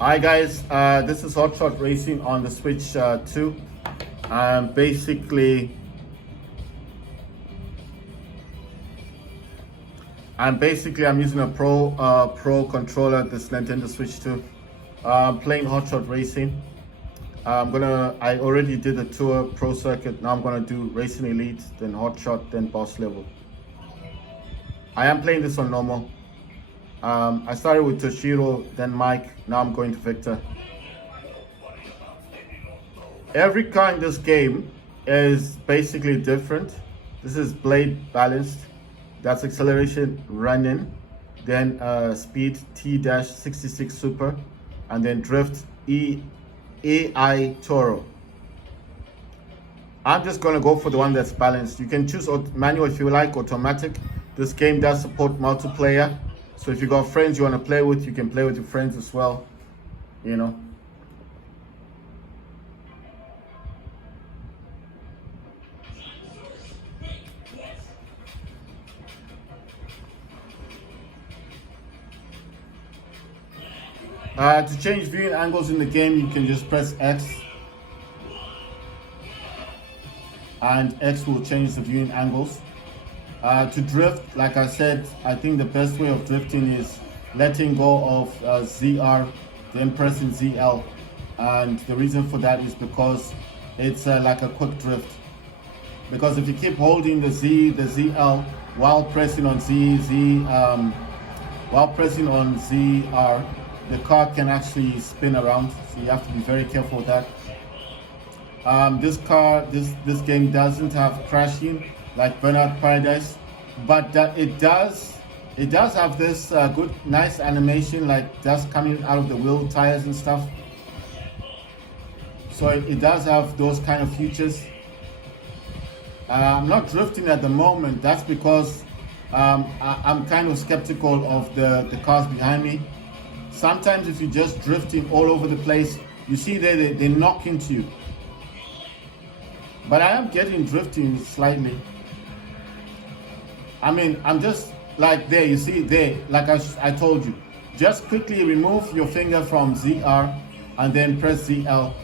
Hi guys, this is HOTSHOT Racing on the Switch 2. Um, basically, I'm using a pro controller, this Nintendo Switch 2. Playing HOTSHOT Racing. I already did the tour pro circuit. Now I'm gonna do Racing Elite, then HOTSHOT, then boss level. I am playing this on normal. I started with Toshiro, then Mike, now I'm going to Victor. Every car in this game is basically different. This is blade balanced, that's acceleration running, then speed T-66 super, and then drift AI Toro. I'm just gonna go for the one that's balanced. You can choose manual if you like, automatic. This game does support multiplayer. So if you got friends you want to play with, you can play with your friends as well, you know. To change viewing angles in the game, you can just press X. And X will change the viewing angles. To drift, like I said, I think the best way of drifting is letting go of ZR, then pressing ZL. And the reason for that is because it's like a quick drift. Because if you keep holding the ZL while pressing on ZR, the car can actually spin around. So you have to be very careful with that. This game doesn't have crashing like Burnout Paradise, but it does have this good, nice animation, like dust coming out of the wheel tires and stuff. So it does have those kind of features. I'm not drifting at the moment. That's because I'm kind of skeptical of the cars behind me. Sometimes if you're just drifting all over the place, you see they knock into you. But I am getting drifting slightly. I mean, I'm just like there, you see there, like I told you, just quickly remove your finger from ZR and then press ZL,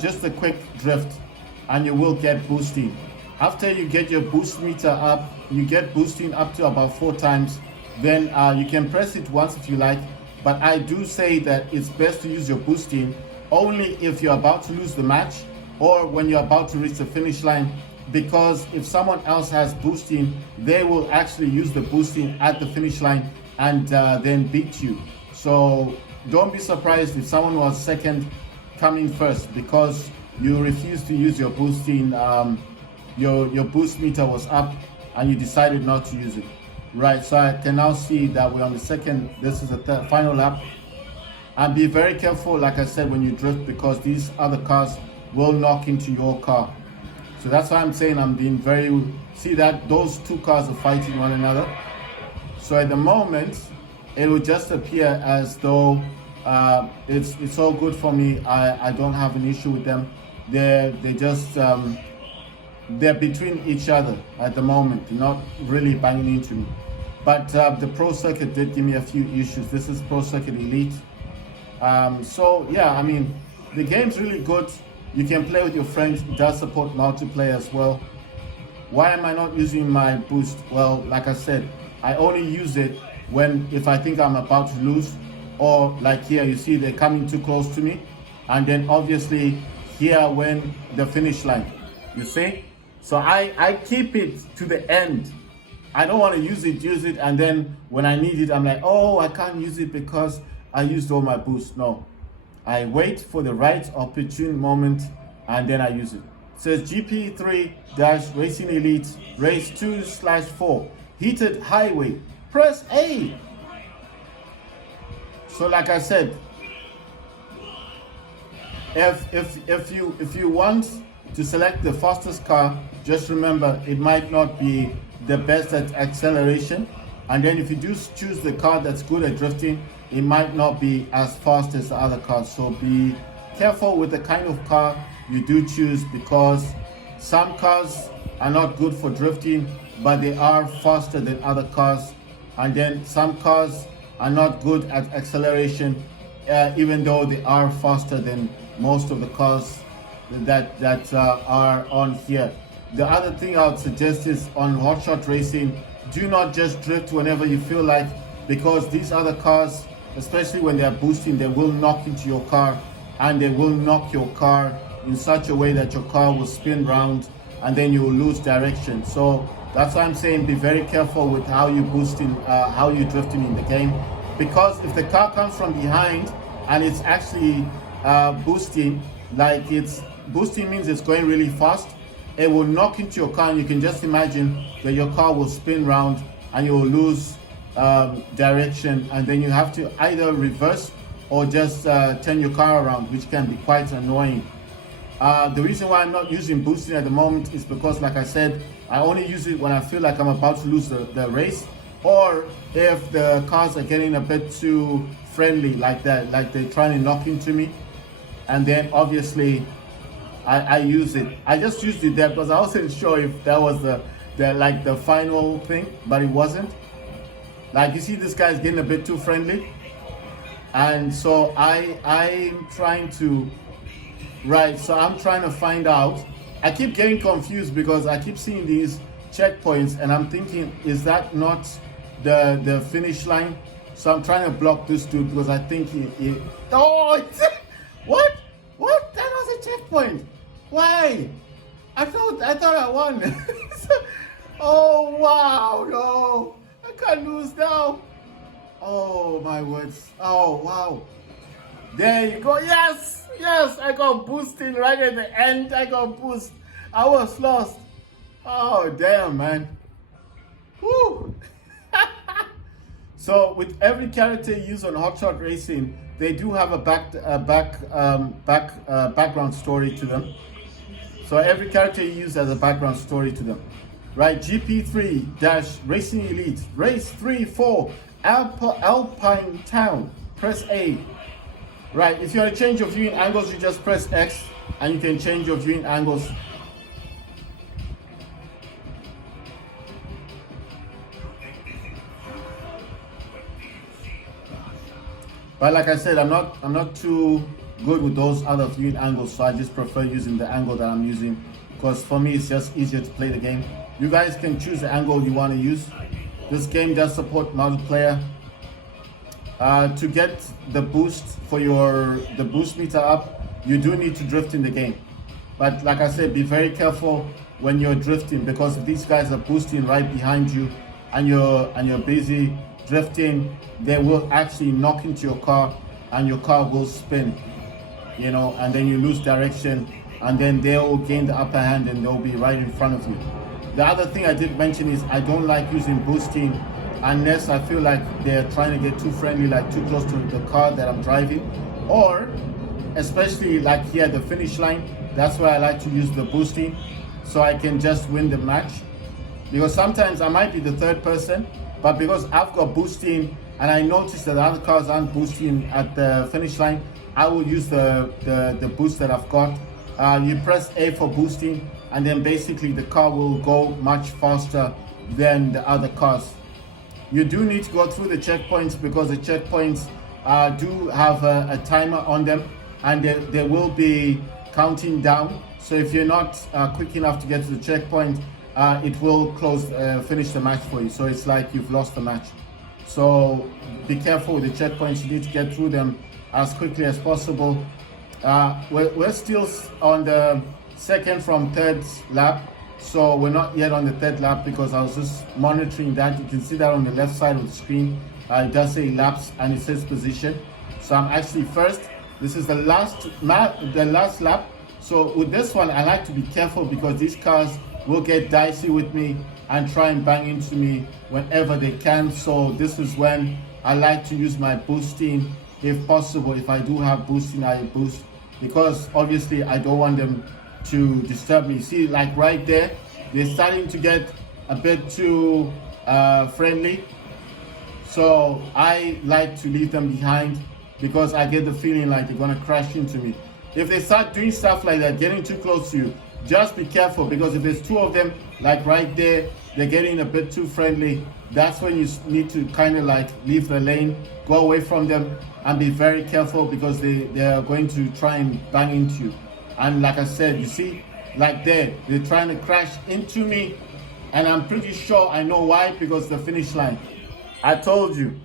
just a quick drift, and you will get boosting. After you get your boost meter up, you get boosting up to about 4 times, then you can press it once if you like, but I do say that it's best to use your boosting only if you're about to lose the match or when you're about to reach the finish line. Because if someone else has boosting, they will actually use the boosting at the finish line and then beat you. So don't be surprised if someone was second coming first because you refused to use your boosting, your boost meter was up and you decided not to use it. Right, so I can now see that we're on the second, this is the final lap. And be very careful, like I said, when you drift, because these other cars will knock into your car. So that's why I'm saying I'm being very, see that those two cars are fighting one another. So at the moment, it will just appear as though it's all good for me. I don't have an issue with them. They're between each other at the moment. They're not really banging into me. But the Pro Circuit did give me a few issues. This is Pro Circuit Elite. So yeah, I mean, the game's really good. You can play with your friends. It does support multiplayer as well. Why am I not using my boost? Well, like I said, I only use it if I think I'm about to lose, or like here, you see they're coming too close to me. And then obviously here when the finish line, you see? So I keep it to the end. I don't want to use it, and then when I need it, I'm like, oh, I can't use it because I used all my boost. No. I wait for the right opportune moment and then I use it. It says GP3-Racing Elite Race 2/4 Heated Highway. Press A. So like I said, if you want to select the fastest car, just remember it might not be the best at acceleration. And then if you do choose the car that's good at drifting, it might not be as fast as the other cars. So be careful with the kind of car you do choose, because some cars are not good for drifting, but they are faster than other cars. And then some cars are not good at acceleration, even though they are faster than most of the cars that are on here. The other thing I would suggest is on HOTSHOT racing, do not just drift whenever you feel like, because these other cars, especially when they are boosting, they will knock into your car, and they will knock your car in such a way that your car will spin round and then you will lose direction. So that's why I'm saying be very careful with how you boosting, how you drifting in the game, because if the car comes from behind and it's actually boosting, like it's boosting means it's going really fast, it will knock into your car, and you can just imagine that your car will spin round and you will lose direction, and then you have to either reverse or just turn your car around, which can be quite annoying. The reason why I'm not using boosting at the moment is because, like I said, I only use it when I feel like I'm about to lose the race, or if the cars are getting a bit too friendly, like that, like they're trying to knock into me, and then obviously I use it. I just used it there because I wasn't sure if that was the final thing, but it wasn't. Like, you see, this guy's getting a bit too friendly, and so I'm trying to, right, so I'm trying to find out. I keep getting confused because I keep seeing these checkpoints and I'm thinking, is that not the finish line? So I'm trying to block this dude because I think what? That was a checkpoint. Why? I thought I won. Oh wow, no, I can't lose now. Oh my words. Oh wow. There you go. Yes, I got boosting right at the end. I got boost. I was lost. Oh damn, man. Woo. So with every character you use on HOTSHOT racing, they do have a background story to them. So every character you use has a background story to them, right? GP3-Racing Elite, Race 3-4, Alpine Town, press A. Right, if you want to change your viewing angles, you just press X and you can change your viewing angles. But like I said, I'm not too good with those other viewing angles, so I just prefer using the angle that I'm using, because for me it's just easier to play the game. You guys can choose the angle you want to use. This game does support multiplayer. To get the boost for the boost meter up, you do need to drift in the game. But like I said, be very careful when you're drifting, because if these guys are boosting right behind you and you're busy drifting, they will actually knock into your car and your car will spin, you know, and then you lose direction, and then they'll gain the upper hand and they'll be right in front of you. The other thing I did mention is I don't like using boosting unless I feel like they're trying to get too friendly, like too close to the car that I'm driving, or especially like here at the finish line. That's why I like to use the boosting, so I can just win the match. Because sometimes I might be the third person, but because I've got boosting and I notice that the other cars aren't boosting at the finish line, I will use the boost that I've got. You press A for boosting, and then basically the car will go much faster than the other cars. You do need to go through the checkpoints, because the checkpoints do have a timer on them, and they will be counting down. So if you're not quick enough to get to the checkpoint, it will finish the match for you. So it's like you've lost the match. So be careful with the checkpoints. You need to get through them as quickly as possible. We're still on the second from third lap. So we're not yet on the third lap, because I was just monitoring that. You can see that on the left side of the screen. It does say laps and it says position. So I'm actually first. This is the last lap. So with this one, I like to be careful, because these cars will get dicey with me and try and bang into me whenever they can. So this is when I like to use my boosting, if possible. If I do have boosting, I boost, because obviously I don't want them to disturb me. See, like right there, they're starting to get a bit too friendly. So I like to leave them behind, because I get the feeling like they're gonna crash into me. If they start doing stuff like that, getting too close to you, just be careful, because if there's two of them, like right there, they're getting a bit too friendly. That's when you need to kind of like leave the lane, go away from them, and be very careful, because they're going to try and bang into you. And like I said, you see, like there, they're trying to crash into me, and I'm pretty sure I know why, because the finish line. I told you,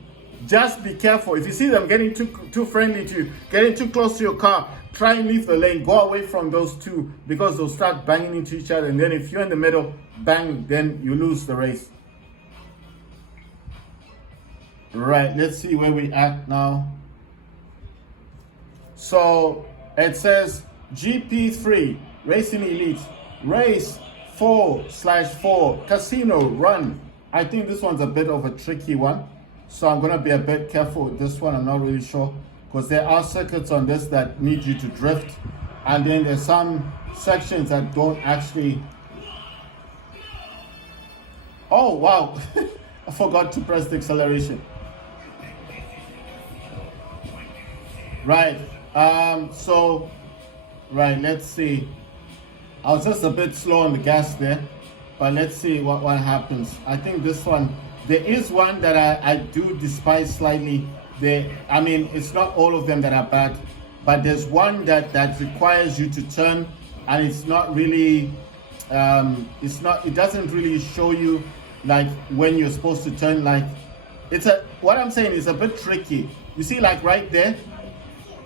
just be careful. If you see them getting too friendly to you, getting too close to your car, try and leave the lane, go away from those two, because they'll start banging into each other, and then if you're in the middle, bang, then you lose the race. Right, let's see where we at now. So it says GP3 Racing Elite race 4/4 casino run. I think this one's a bit of a tricky one, so I'm gonna be a bit careful with this one. I'm not really sure, because there are circuits on this that need you to drift, and then there's some sections that don't actually. Oh wow, I forgot to press the acceleration. Right, right, let's see. I was just a bit slow on the gas there, but let's see what happens. I think this one, there is one that I do despise slightly. I mean, it's not all of them that are bad, but there's one that requires you to turn, and it's not really, it doesn't really show you like when you're supposed to turn. Like, what I'm saying is a bit tricky. You see, like right there,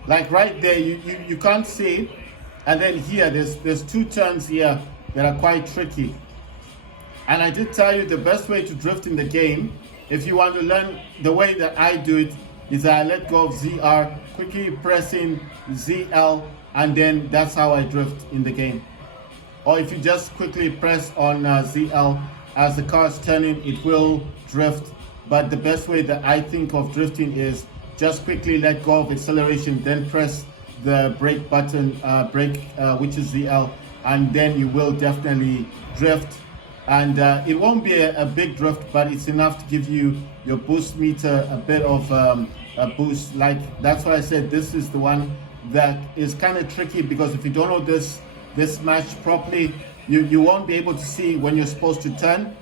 you can't see it. And then here, there's two turns here that are quite tricky. And I did tell you the best way to drift in the game, if you want to learn the way that I do it, is that I let go of ZR, quickly pressing ZL, and then that's how I drift in the game. Or if you just quickly press on ZL, as the car is turning, it will drift. But the best way that I think of drifting is just quickly let go of acceleration, then press the brake button, which is ZL, and then you will definitely drift. And it won't be a big drift, but it's enough to give you your boost meter a bit of a boost. Like, that's why I said this is the one that is kind of tricky, because if you don't know this match properly, you won't be able to see when you're supposed to turn.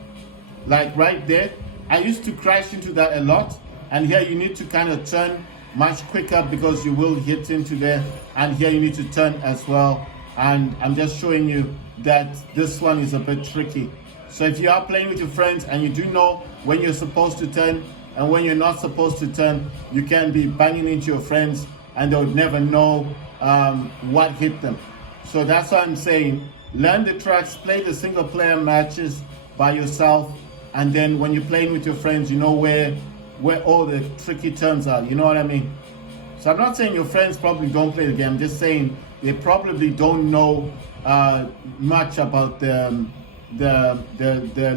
Like right there, I used to crash into that a lot, and here you need to kind of turn much quicker, because you will hit into there, and here you need to turn as well. And I'm just showing you that this one is a bit tricky. So if you are playing with your friends and you do know when you're supposed to turn and when you're not supposed to turn, you can be banging into your friends and they would never know what hit them. So that's why I'm saying, learn the tracks, play the single player matches by yourself, and then when you're playing with your friends, you know where all the tricky turns are. You know what I mean? So I'm not saying your friends probably don't play the game. I'm just saying they probably don't know much about the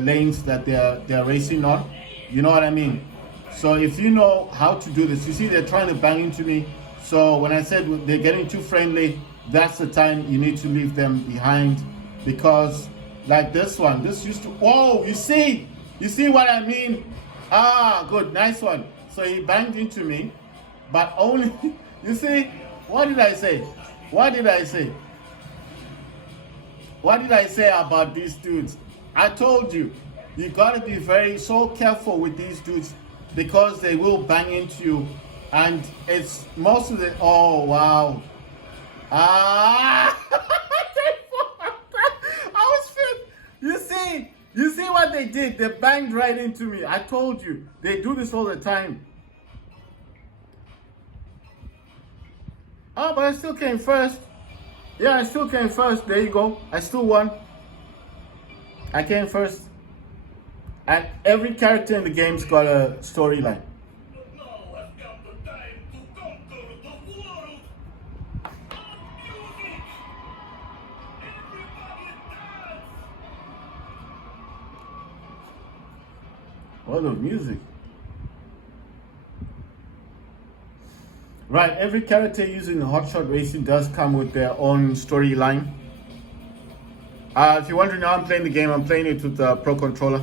lanes that they're racing on. You know what I mean? So if you know how to do this, you see they're trying to bang into me. So when I said they're getting too friendly, that's the time you need to leave them behind, because like this one, this used to, whoa, you see what I mean? Ah, good, nice one. So he banged into me, but only, you see, what did I say? What did I say? What did I say about these dudes? I told you, you gotta be so careful with these dudes, because they will bang into you, and it's most of the, oh wow. Ah, I was fit. You see what they did? They banged right into me. I told you, they do this all the time. Oh, but I still came first. Yeah, I still came first. There you go. I still won. I came first. And every character in the game's got a storyline. What of music? Right, every character using HOTSHOT Racing does come with their own storyline. If you're wondering how I'm playing the game, I'm playing it with the Pro Controller.